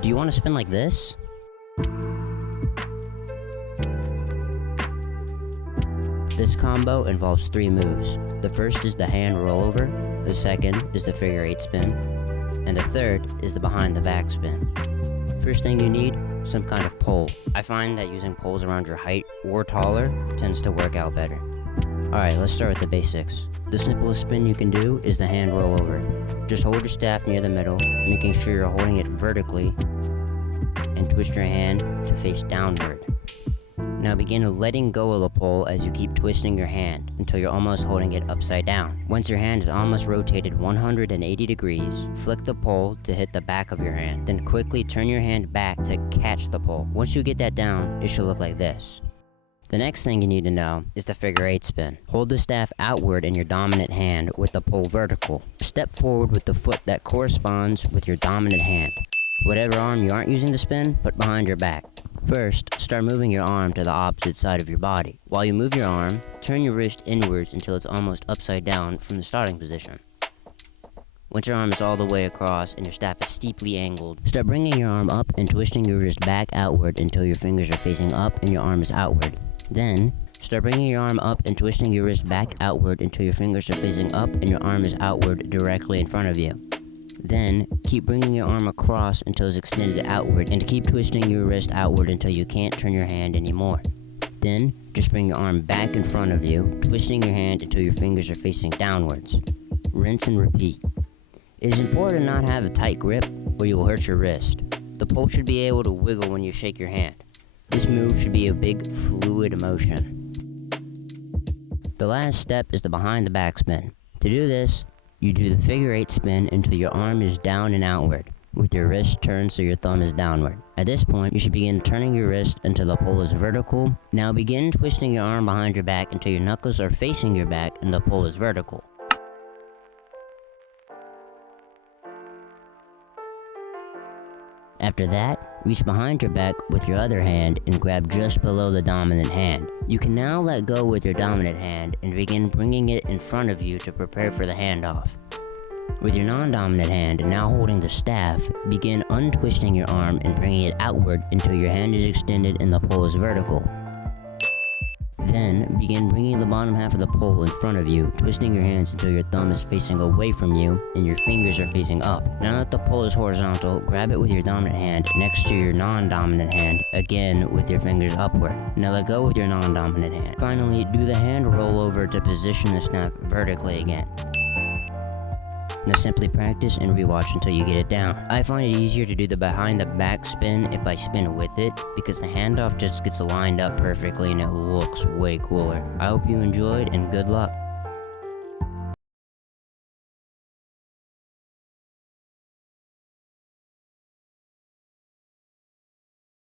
Do you want to spin like this? This combo involves 3 moves. The first is the hand rollover, the second is the figure 8 spin, and the third is the behind the back spin. First thing you need, some kind of pole. I find that using poles around your height or taller tends to work out better. Alright, let's start with the basics. The simplest spin you can do is the hand rollover. Just hold your staff near the middle, making sure you're holding it vertically, and twist your hand to face downward. Now begin letting go of the pole as you keep twisting your hand until you're almost holding it upside down. Once your hand is almost rotated 180 degrees, flick the pole to hit the back of your hand. Then quickly turn your hand back to catch the pole. Once you get that down, it should look like this. The next thing you need to know is the figure 8 spin. Hold the staff outward in your dominant hand with the pole vertical. Step forward with the foot that corresponds with your dominant hand. Whatever arm you aren't using to spin, put behind your back. First, start moving your arm to the opposite side of your body. While you move your arm, turn your wrist inwards until it's almost upside down from the starting position. Once your arm is all the way across and your staff is steeply angled, start bringing your arm up and twisting your wrist back outward until your fingers are facing up and your arm is outward. Then, start bringing your arm up and twisting your wrist back outward until your fingers are facing up and your arm is outward directly in front of you. Then, keep bringing your arm across until it's extended outward, and keep twisting your wrist outward until you can't turn your hand anymore. Then, just bring your arm back in front of you, twisting your hand until your fingers are facing downwards. Rinse and repeat. It is important to not have a tight grip, or you will hurt your wrist. The pole should be able to wiggle when you shake your hand. This move should be a big, fluid motion. The last step is the behind the back spin. To do this, you do the figure 8 spin until your arm is down and outward, with your wrist turned so your thumb is downward. At this point, you should begin turning your wrist until the pole is vertical. Now begin twisting your arm behind your back until your knuckles are facing your back and the pole is vertical. After that, reach behind your back with your other hand and grab just below the dominant hand. You can now let go with your dominant hand and begin bringing it in front of you to prepare for the handoff. With your non-dominant hand now holding the staff, begin untwisting your arm and bringing it outward until your hand is extended and the pole is vertical. Then, begin bringing the bottom half of the pole in front of you, twisting your hands until your thumb is facing away from you and your fingers are facing up. Now that the pole is horizontal, grab it with your dominant hand next to your non-dominant hand, again with your fingers upward. Now let go with your non-dominant hand. Finally, do the hand rollover to position the staff vertically again. Now simply practice and rewatch until you get it down. I find it easier to do the behind the back spin if I spin with it, because the handoff just gets lined up perfectly and it looks way cooler. I hope you enjoyed and good luck.